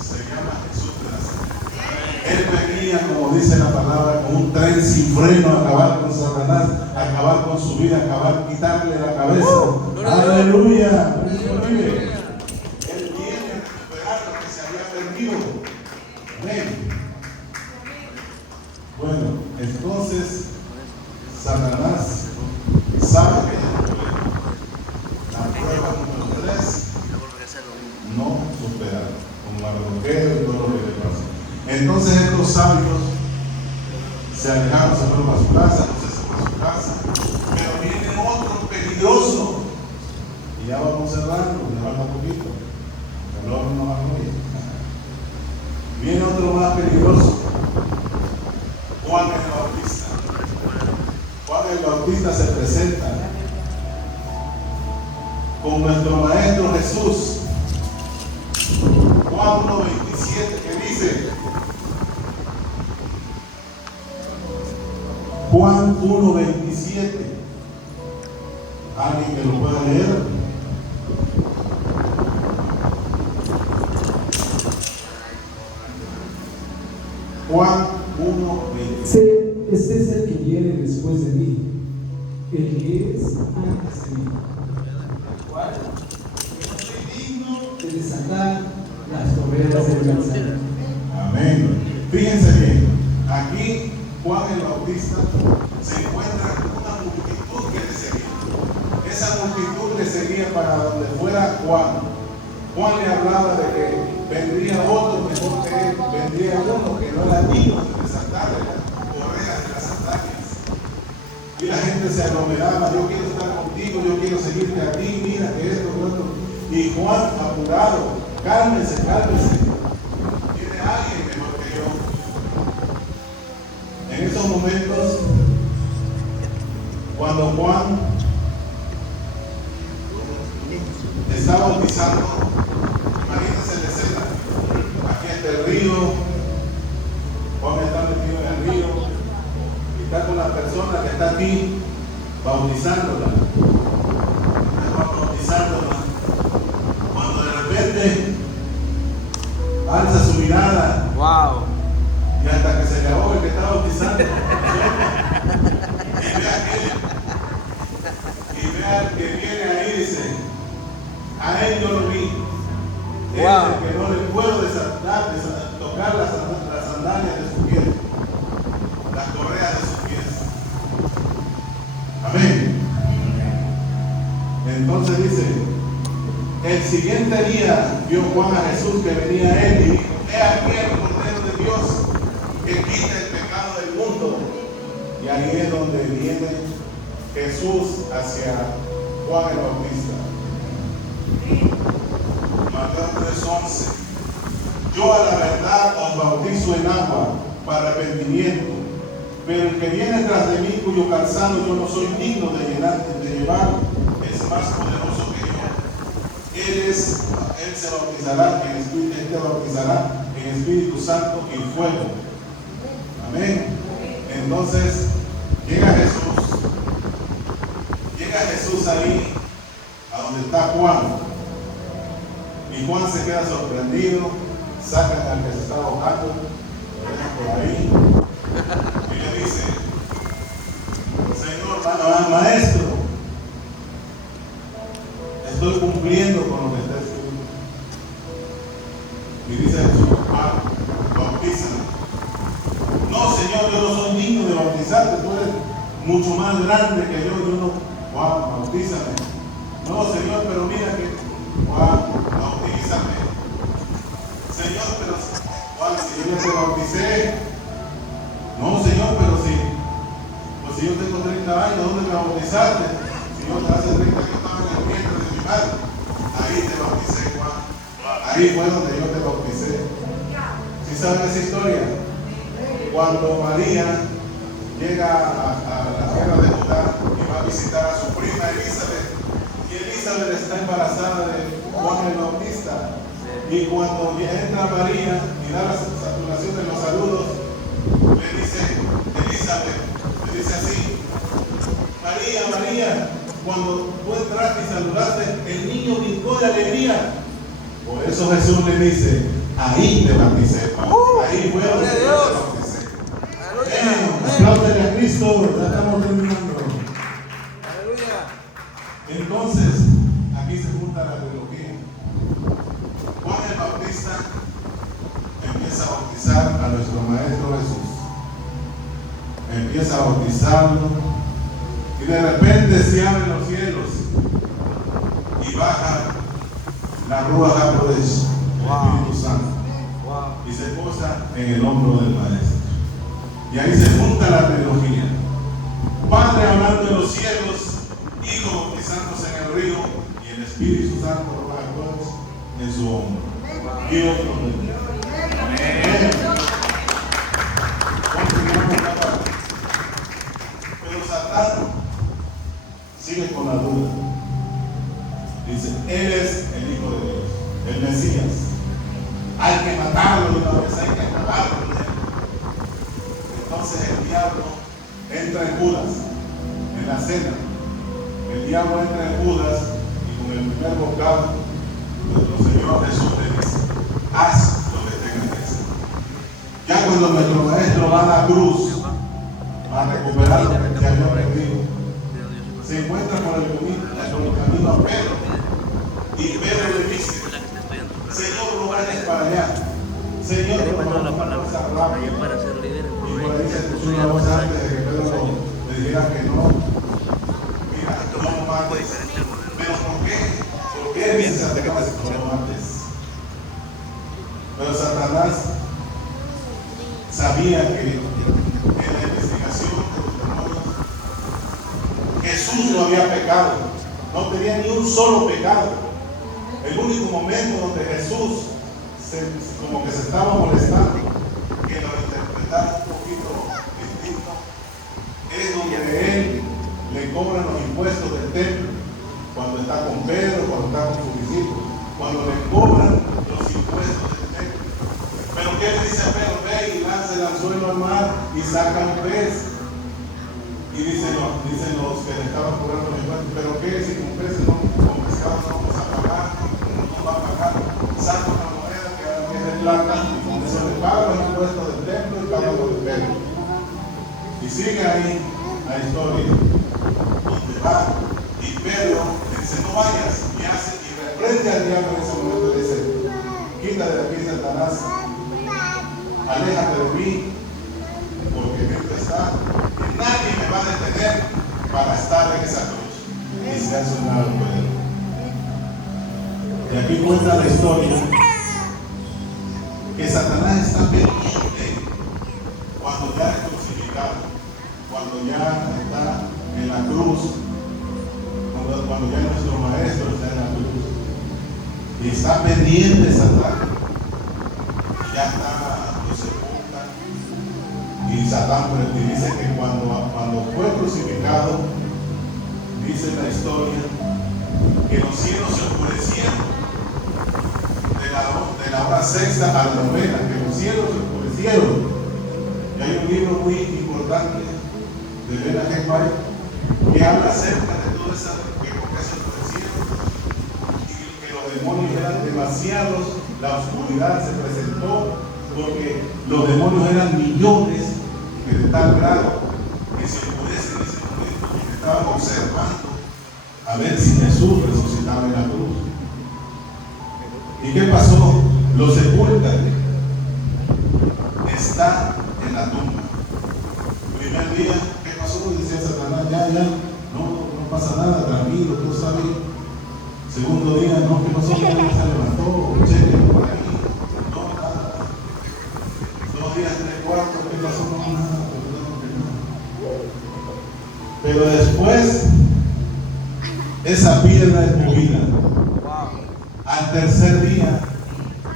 se llama Jesús de Nazaret. Él venía, como dice la palabra, con un tren sin freno a acabar con Satanás, a acabar con su vida, a acabar, quitarle la cabeza. ¡Aleluya! Él viene a recuperar lo que se había perdido. Amén. Bueno, entonces Satanás sabe que la prueba número 3 no superar, con Mardoqueo y todo lo que le pasa. Entonces estos sabios se alejaron, se fueron a su casa, José se fue a su casa, pero viene otro peligroso. Y ya vamos cerrando, ya falta poquito. El horno no va a morir. Viene otro más peligroso. Juan el Bautista. Juan el Bautista se presenta con nuestro Maestro Jesús. Juan 1:27, que dice, Juan 1:27. ¿Alguien que lo pueda leer? Juan 1:27. Este es el que viene después de mí, el que es antes de mí, el cual no soy digno de desatar las correas del calzado. Amén. Fíjense bien, aquí Juan el Bautista se encuentra con una multitud que le seguía. Esa multitud le seguía para donde fuera Juan. Juan le hablaba de que vendría otro mejor que él, vendría uno que no era digno de desatarle las correas de las sandalias. Y la gente se aglomeraba: yo quiero estar contigo, yo quiero seguirte a ti, mira que esto, que otro. Y Juan, apurado: cálmese, cálmese. Tiene alguien mejor que yo. En esos momentos, cuando Juan está bautizando, imagínense la escena. Aquí está el río, Juan está metido en el río y está con la persona que está aquí bautizándola. Cuando de repente alza su mirada, Wow. y hasta que se le ahoga el que está bautizando, y ve que viene ahí, dice, a él yo lo vi. Él Wow. es el que no le puedo tocar las sandalias de sus pies, las correas de sus pies. Amén. Entonces dice, el siguiente día vio Juan a Jesús que venía a él y dijo, he aquí el Cordero de Dios que quita el pecado del mundo. Y ahí es donde viene Jesús hacia Juan el Bautista. Mateo 3:11. Yo a la verdad os bautizo en agua para arrepentimiento, pero el que viene tras de mí, cuyo calzado yo no soy digno de llevar, es más poderoso que yo. Él se bautizará en Espíritu, él te bautizará en Espíritu Santo y fuego. Amén. Entonces llega Jesús ahí a donde está Juan, y Juan se queda sorprendido, sacan al que se está ahogando, lo dejan por ahí y le dice, Señor, maestro, estoy cumpliendo con lo que está escrito. Y dice Jesús, bautízame. No, Señor, yo no soy digno de bautizarte, tú eres mucho más grande que yo no, Juan, bautízame. No, Señor, pero mira que, Juan, bautízame. Señor, pero, Juan, si yo ya te bauticé. No, Señor, pero pues si yo tengo 30 años, ¿dónde me bautizaste? Si yo hace 30 años estaba en el vientre de mi madre. Ahí te bauticé, Juan. Ahí fue donde yo te bauticé. ¿Sí saben esa historia? Cuando María llega a la tierra de Judá y va a visitar a su prima Elizabeth, y Elizabeth está embarazada de Juan el Bautista, y cuando entra María y da la saturación de los saludos, le dice Elizabeth, le dice así, María, cuando tú entraste y saludaste, el niño brincó de alegría. Por eso Jesús le dice, ahí te bauticé, ahí fue donde te bauticé. Apláudele a Cristo, ya estamos terminando. Aleluya. Entonces, aquí se junta la teología. Juan el Bautista empieza a bautizar a nuestro Maestro Jesús. Empieza a bautizarlo y de repente se abren los cielos y baja la Ruach HaKodesh, el Espíritu Santo, y se posa en el hombro del Maestro. Y ahí se junta la teología. Padre hablando en los cielos, Hijo bautizándose en el río y el Espíritu Santo Ruach HaKodesh en su hombro. Dios lo bendiga. Amén. Continuamos la parte. Pero Satán sigue con la duda. Dice, Él es el Hijo de Dios, el Mesías. Hay que matarlo de una vez, hay que acabarlo. Entonces el diablo entra en Judas, en la cena. El diablo entra en Judas y con el primer bocado, nuestro Señor Jesús le dice, haz lo que tengas que hacer. Ya cuando nuestro Maestro va a la cruz, va a recuperar lo que se había perdido, se encuentra con el camino a Pedro. Y Pedro le dice, Señor, no vayas para allá. Señor, no la palabra para ser líder. Y por ahí se escuchó una voz antes de que Pedro le dijera que no. Mira, tú no mates. Pero ¿por qué? ¿Por qué dice Satanás que no mates? Pero Satanás sabía que en la investigación de los demonios Jesús no había pecado. No tenía ni un solo pecado. El único momento donde Jesús como que se estaba molestando, que lo interpretara un poquito distinto, es donde él le cobran los impuestos del templo, cuando está con Pedro, cuando está con sus discípulos, cuando le cobran los impuestos del templo. Pero ¿qué le dice a Pedro? Ve y lanza el anzuelo al mar y saca un pez. Y dicen los que le estaban cobrando los impuestos, pero ¿qué? Si con peces no, con pescado no vamos a pagar, no va a pagar, saca una moneda que es de plata, y se le paga los impuestos del templo y paga los de Pedro. Y sigue ahí la historia, donde va, y Pedro dice, no vayas, y hace, y reprende al diablo en ese momento y le dice, quítate de aquí, Satanás, aléjate de mí, porque Cristo está, y nadie me va a detener para estar en esa cruz. Y se hace un lado poder. Y aquí cuenta la historia que Satanás está pendiente cuando ya es crucificado, cuando ya está en la cruz, cuando ya nuestro maestro está en la cruz. Y está pendiente Satanás. Y ya está, lo sepultan. Y Satán dice que cuando fue crucificado, dice la historia, que los cielos se oscurecieron de la hora sexta a la novena, que los cielos se oscurecieron. Y hay un libro muy importante de Elena G. White que habla acerca de todo eso, que por qué se oscurecieron y que los demonios eran demasiados, la oscuridad se presentó porque los demonios eran millones, que de tal grado que se oscurecen en ese momento porque estaban observando a ver si Jesús resucitaba en la cruz. ¿Y qué pasó? Lo sepultan. Está en la tumba. Primer día, ¿qué pasó? Decía Satanás, ya, no pasa nada, tranquilo, tú sabes. Segundo día, no, ¿qué pasó? Ya se levantó, cheque por ahí. No, nada. 2 días, 3 cuartos, ¿qué pasó? No, nada, pero después, esa piedra es movida. Al tercer día,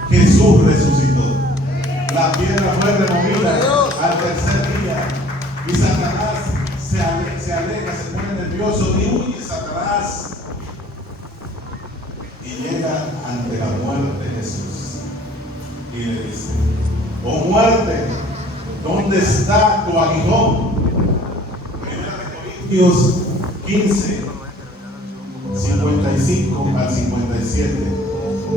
Jesús resucitó. La piedra fue removida al tercer día. Y Satanás se aleja, se pone nervioso y huye Satanás. Y llega ante la muerte de Jesús. Y le dice, oh muerte, ¿dónde está tu aguijón? 1 Corintios 15. 55 al 57.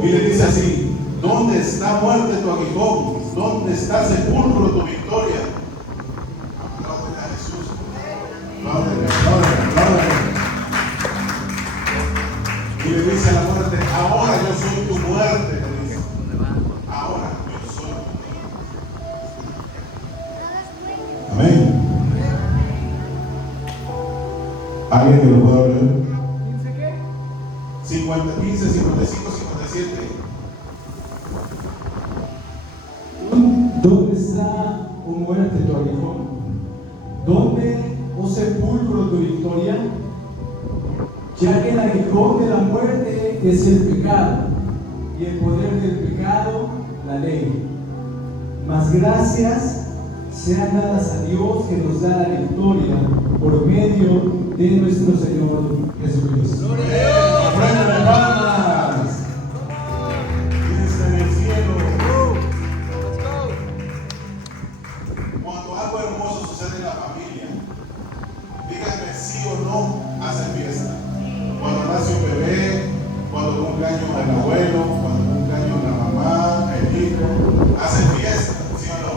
Y le dice así, ¿dónde está muerte tu aguijón? ¿Dónde está sepulcro tu victoria? Aplaude a Jesús. Aplaude. Y le dice a la muerte, ahora yo soy tu muerte. Le dice, ahora yo soy tu muerte. Amén. ¿Alguien que lo pueda leer? 15, 55, 57. ¿Dónde está, oh muerte, tu aguijón? ¿Dónde, oh sepulcro, tu victoria? Ya que el aguijón de la muerte es el pecado, y el poder del pecado, la ley. Mas gracias sean dadas a Dios que nos da la victoria por medio de nuestro Señor Jesucristo. ¡Ofréndale palmas! Dice en el cielo. Cuando algo hermoso sucede en la familia, díganme sí o no, hacen fiesta. Cuando nace un bebé, cuando cumpleaños el abuelo, cuando cumpleaños la mamá, el hijo, hacen fiesta, ¿sí o no?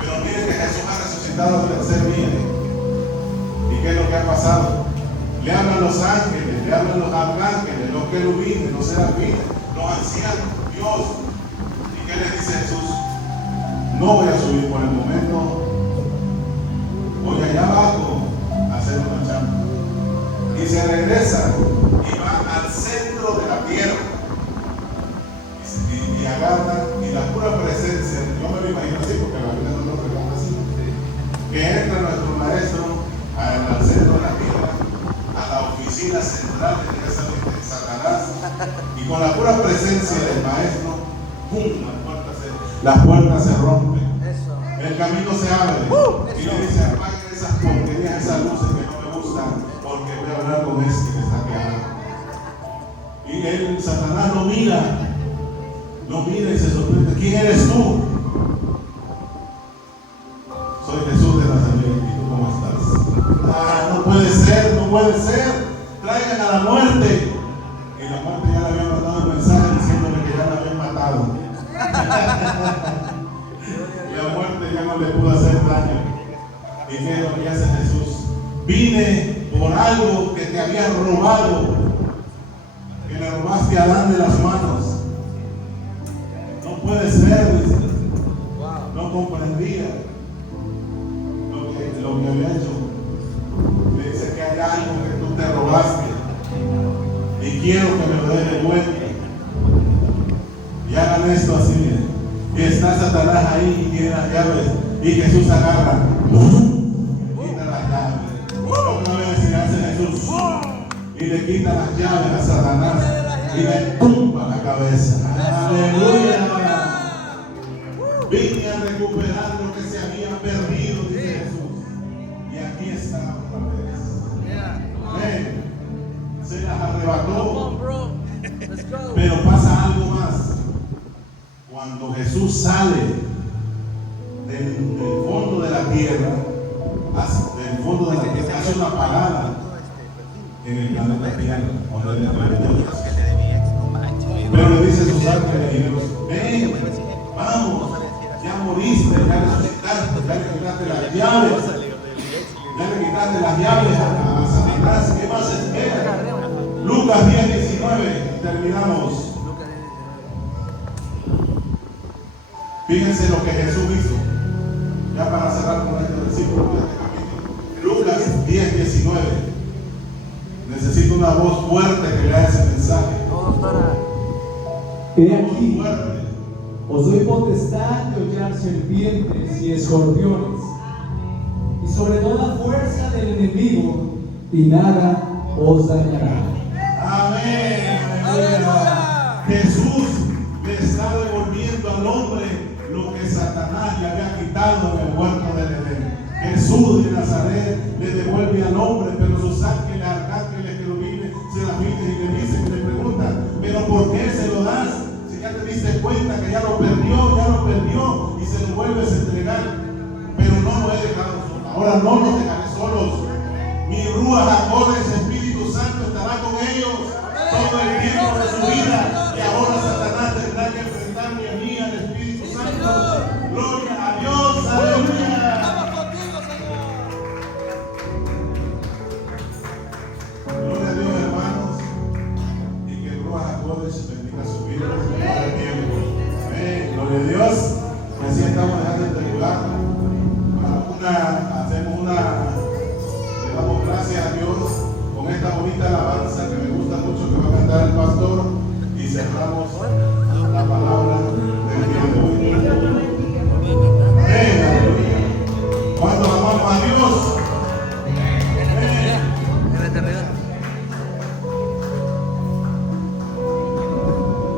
Pero miren que Jesús ha resucitado al tercer día. ¿Y qué es lo que ha pasado? Le hablan los ángeles, le hablan los arcángeles, los querubines, los serafines, los ancianos, Dios. ¿Y qué le dice Jesús? No voy a subir por el momento, voy allá abajo a hacer una chamba. Y se regresa y va al centro de la tierra. Y agarra, y la pura presencia, yo me lo imagino así porque la Biblia no lo pregunta así, que entra nuestro maestro al centro de la tierra, a la oficina central de Satanás, y con la pura presencia del maestro, ¡pum!, las puertas se rompen, el camino se abre, y le dice, apaguen esas porquerías, esas luces que no me gustan, porque voy a hablar con este que está aquí. Y él, Satanás lo mira y se sorprende, ¿quién eres tú? Soy Jesús de Nazaret, ¿y tú cómo estás? Ah, no puede ser, traigan a la muerte. Y la muerte ya le había mandado el mensaje diciéndole que ya la habían matado. La muerte ya no le pudo hacer daño. ¿Y qué es lo que hace Jesús? Vine por algo que te habían robado. que le robaste a Adán de las manos. No puede ser, dice. No comprendía lo que había hecho. Le dice que hay algo que tú te robaste y quiero que me lo dé de vuelta. Y hagan esto así, miren. Y está Satanás ahí y tiene las llaves y Jesús agarra, quita las llaves. Otra vez le hace Jesús y le quita las llaves a Satanás y le tumba la cabeza. Aleluya. Vine a recuperar lo que se había perdido, dice Jesús. Y aquí está otra vez. Amén. Se las arrebató. Pero pasa algo más. Cuando Jesús sale del fondo de la tierra, del fondo de la tierra, hace una parada en el planeta Tierra, donde le pero le dice a sus ángeles y Dios, ven, vamos, ya moriste, ya resucitaste, ya le quitaste las llaves, a Satanás, ¿qué más espera? Lucas 10:19, terminamos. Fíjense lo que Jesús hizo, ya para cerrar con este versículo de este capítulo. Lucas 10:19. Necesito una voz fuerte que lea ese mensaje. He aquí, os doy potestad de hollar serpientes y escorpiones, y sobre toda fuerza del enemigo, y nada os dañará. Amén. Aleluya. Jesús le está devolviendo al hombre lo que Satanás le había quitado en el huerto del Edén. Jesús de Nazaret le devuelve al hombre, pero sus ángeles, arcángeles, querubines, serafines y le dicen, le preguntan, pero ¿por qué se lo das? Si ya te diste cuenta que ya lo perdió y se lo vuelves a entregar. Pero no lo he dejado solo. Ahora no los dejaré solos. Mi Ruach HaKodesh, Espíritu Santo, estará con ellos todo el tiempo